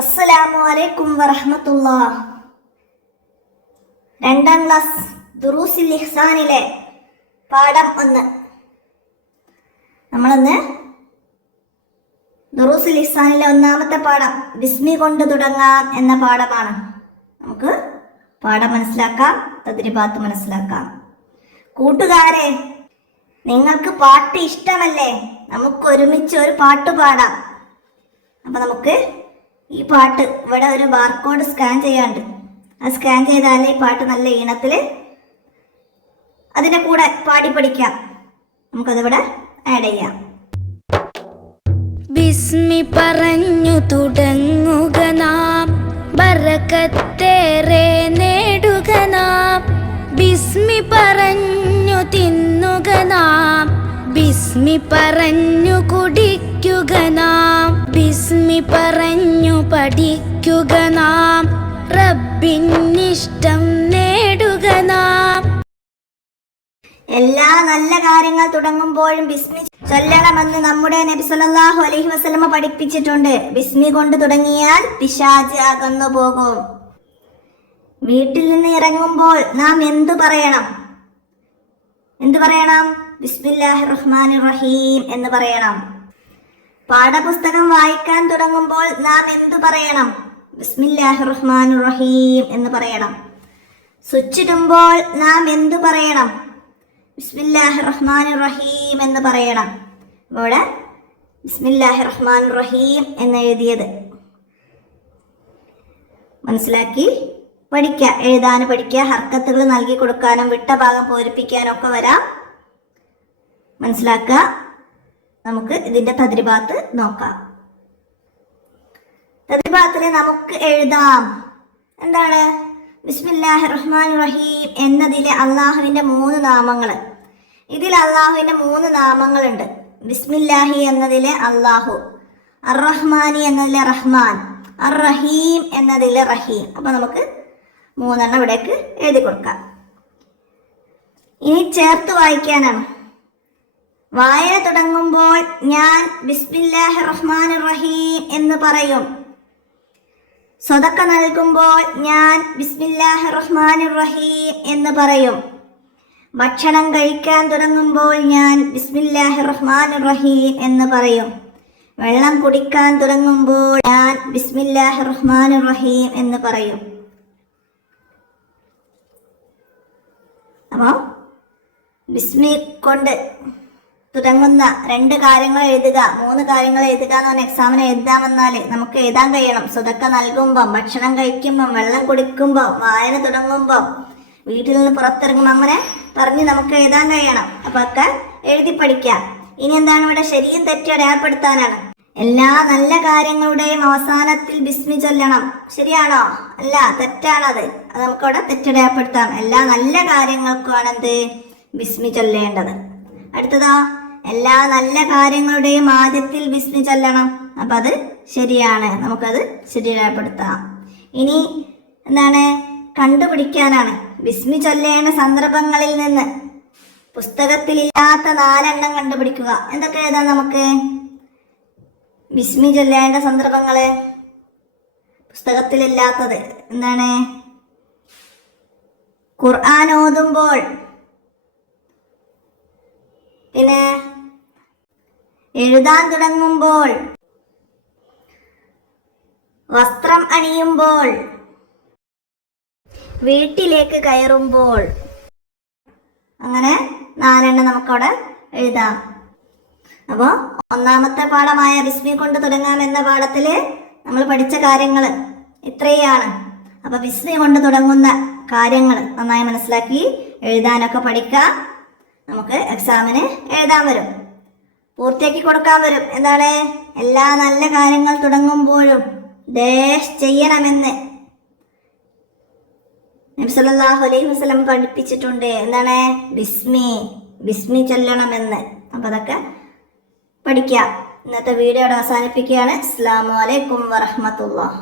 അസ്സലാമു അലൈക്കും വറഹ്മത്തുള്ളാഹ്. 2ാം ക്ലാസ് ദുറൂസുൽ ഇഹ്സാനിലെ പാഠം 1. നമ്മളൊന്ന് ദുറൂസുൽ ഇഹ്സാനിലെ 1ാമത്തെ പാഠം ബിസ്മി കൊണ്ട് തുടങ്ങാം എന്ന പാഠമാണ്. നമുക്ക് പാഠം മനസ്സിലാക്കാം, തദ്രിബാത്ത് മനസ്സിലാക്കാം. കൂട്ടുകാരെ, നിങ്ങൾക്ക് പാട്ട് ഇഷ്ടമല്ലേ? നമുക്ക് ഒരുമിച്ച് ഒരു പാട്ട് പാടാം. അപ്പം നമുക്ക് ഈ പാട്ട് ഇവിടെ ഒരു ബാർകോഡ് സ്കാൻ ചെയ്യാണ്ട്, അത് സ്കാൻ ചെയ്താലേ ഈ പാട്ട് നല്ല ഈണത്തിൽ അതിൻ്റെ കൂടെ പാടി പഠിക്കാം. നമുക്കതിവിടെ ആഡ് ചെയ്യാം. ബിസ്മി പറഞ്ഞു തുടങ്ങുക നാം, ബറക്കത്തേറെ നേടുക നാം. ബിസ്മി പറഞ്ഞു തിന്നുക നാം, ബിസ്മി പറഞ്ഞു കുടിക്കുക നാം. ബിസ്മി പറഞ്ഞു പഠിക്കുക നാം, റബ്ബിനിഷ്ടം നേടുക നാം. എല്ലാ നല്ല കാര്യങ്ങൾ തുടങ്ങുമ്പോഴും ബിസ്മി ചൊല്ലണമെന്ന് നമ്മുടെ നബി സല്ലല്ലാഹു അലൈഹി വസല്ലമ പഠിപ്പിച്ചിട്ടുണ്ട്. ബിസ്മി കൊണ്ട് തുടങ്ങിയാൽ പിശാച് അകന്നു പോകും. വീട്ടിൽ നിന്ന് ഇറങ്ങുമ്പോൾ നാം എന്തു പറയണം? ബിസ്മില്ലാഹിർ റഹ്മാനിർ റഹീം എന്ന് പറയണം. പാഠപുസ്തകം വായിക്കാൻ തുടങ്ങുമ്പോൾ നാം എന്തു പറയണം? ബിസ്മില്ലാഹിർ റഹ്മാനിർ റഹീം എന്ന് പറയണം. സ്വിച്ചിടുമ്പോൾ നാം എന്തു പറയണം? ബിസ്മില്ലാഹിർ റഹ്മാനിർ റഹീം എന്ന് പറയണം. ഇവിടെ ബിസ്മില്ലാഹിർ റഹ്മാനിർ റഹീം എന്ന് എഴുതിയത് മനസ്സിലാക്കി പഠിക്കുക. എഴുതാനും പഠിക്കുക. ഹർക്കത്തുകൾ നൽകി കൊടുക്കാനും വിട്ട ഭാഗം പൂരിപ്പിക്കാനും ഒക്കെ വരാം. മനസ്സിലാക്കുക. നമുക്ക് ഇതിന്റെ തദ്രിബാത്ത് നോക്കാം. തദ്രിബാത്തിൽ നമുക്ക് എഴുതാം. എന്താണ്? ബിസ്മില്ലാഹിർ റഹ്മാനിർ റഹീം എന്നതിലെ അള്ളാഹുവിന്റെ 3 നാമങ്ങൾ. ഇതിൽ അള്ളാഹുവിന്റെ 3 നാമങ്ങളുണ്ട്. ബിസ്മില്ലാഹി എന്നതിലെ അള്ളാഹു, അർ റഹ്മാനി എന്നതിലെ റഹ്മാൻ, അർ റഹീം എന്നതിലെ റഹീം. അപ്പൊ നമുക്ക് 3 ഇവിടേക്ക് എഴുതി കൊടുക്കാം. ഇനി ചേർത്ത് വായിക്കാനാണ്. വായന തുടങ്ങുമ്പോൾ ഞാൻ ബിസ്മില്ലാഹിർ റഹ്മാനിർ റഹീം എന്ന് പറയും. സ്വതക്ക നൽകുമ്പോൾ ഞാൻ ബിസ്മില്ലാഹിർ റഹ്മാനിർ റഹീം എന്ന് പറയും. ഭക്ഷണം കഴിക്കാൻ തുടങ്ങുമ്പോൾ ഞാൻ ബിസ്മില്ലാഹിർ റഹ്മാനിർ റഹീം എന്ന് പറയും. വെള്ളം കുടിക്കാൻ തുടങ്ങുമ്പോൾ ഞാൻ ബിസ്മില്ലാഹിർ റഹ്മാനിർ റഹീം എന്ന് പറയും. അപ്പോൾ ബിസ്മി കൊണ്ട് തുടങ്ങുന്ന 2 കാര്യങ്ങൾ എഴുതുക, 3 കാര്യങ്ങൾ എഴുതുക എന്ന് പറഞ്ഞ എക്സാമിന് എഴുതാൻ വന്നാൽ നമുക്ക് എഴുതാൻ കഴിയണം. സ്വതക്ക നൽകുമ്പം, ഭക്ഷണം കഴിക്കുമ്പം, വെള്ളം കുടിക്കുമ്പം, വായന തുടങ്ങുമ്പം, വീട്ടിൽ നിന്ന് പുറത്തിറങ്ങുമ്പോൾ, അങ്ങനെ പറഞ്ഞ് നമുക്ക് എഴുതാൻ കഴിയണം. അപ്പൊ ഒക്കെ എഴുതി പഠിക്കാം. ഇനി എന്താണ്? ഇവിടെ ശരിയും തെറ്റും അടയാളപ്പെടുത്താനാണ്. എല്ലാ നല്ല കാര്യങ്ങളുടെയും അവസാനത്തിൽ ബിസ്മി ചൊല്ലണം. ശരിയാണോ? അല്ല, തെറ്റാണത്. അത് നമുക്കവിടെ തെറ്റടയാളപ്പെടുത്താം. എല്ലാ നല്ല കാര്യങ്ങൾക്കുമാണ് എന്ത്? ബിസ്മി ചൊല്ലേണ്ടത്. അടുത്തതോ, എല്ലാ നല്ല കാര്യങ്ങളുടെയും ആദ്യത്തിൽ ബിസ്മി ചൊല്ലണം. അപ്പൊ അത് ശരിയാണ്. നമുക്കത് ശരിയാപ്പെടുത്താം. ഇനി എന്താണ്? കണ്ടുപിടിക്കാനാണ്. ബിസ്മി ചൊല്ലേണ്ട സന്ദർഭങ്ങളിൽ നിന്ന് പുസ്തകത്തിലില്ലാത്ത 4 കണ്ടുപിടിക്കുക. എന്തൊക്കെ എഴുതാം നമുക്ക്? ബിസ്മി ചൊല്ലേണ്ട സന്ദർഭങ്ങള് പുസ്തകത്തിലില്ലാത്തത് എന്താണ്? ഖുർആൻ ഓതുമ്പോൾ, പിന്നെ എഴുതാൻ തുടങ്ങുമ്പോൾ, വസ്ത്രം അണിയുമ്പോൾ, വീട്ടിലേക്ക് കയറുമ്പോൾ. അങ്ങനെ 4 നമുക്കവിടെ എഴുതാം. അപ്പോൾ 1ാമത്തെ പാഠമായ ബിസ്മി കൊണ്ട് തുടങ്ങാം എന്ന പാഠത്തില് നമ്മൾ പഠിച്ച കാര്യങ്ങൾ ഇത്രയാണ്. അപ്പൊ ബിസ്മി കൊണ്ട് തുടങ്ങുന്ന കാര്യങ്ങൾ നന്നായി മനസ്സിലാക്കി എഴുതാനൊക്കെ പഠിക്കാം. നമുക്ക് എക്സാമിന് എഴുതാൻ വരും, പൂർത്തിയാക്കി കൊടുക്കാൻ വരും. എന്താണ്? എല്ലാ നല്ല കാര്യങ്ങൾ തുടങ്ങുമ്പോഴും ഡാഷ് ചെയ്യണമെന്ന് നബി സല്ലല്ലാഹു അലൈഹി വസല്ലം പഠിപ്പിച്ചിട്ടുണ്ട്. എന്താണ്? ബിസ്മി ചൊല്ലണമെന്ന്. അപ്പൊ അതൊക്കെ പഠിക്കാം. ഇന്നത്തെ വീഡിയോ അവസാനിപ്പിക്കുകയാണ്. അസ്സലാമു അലൈക്കും വറഹ്മത്തുള്ളാഹി.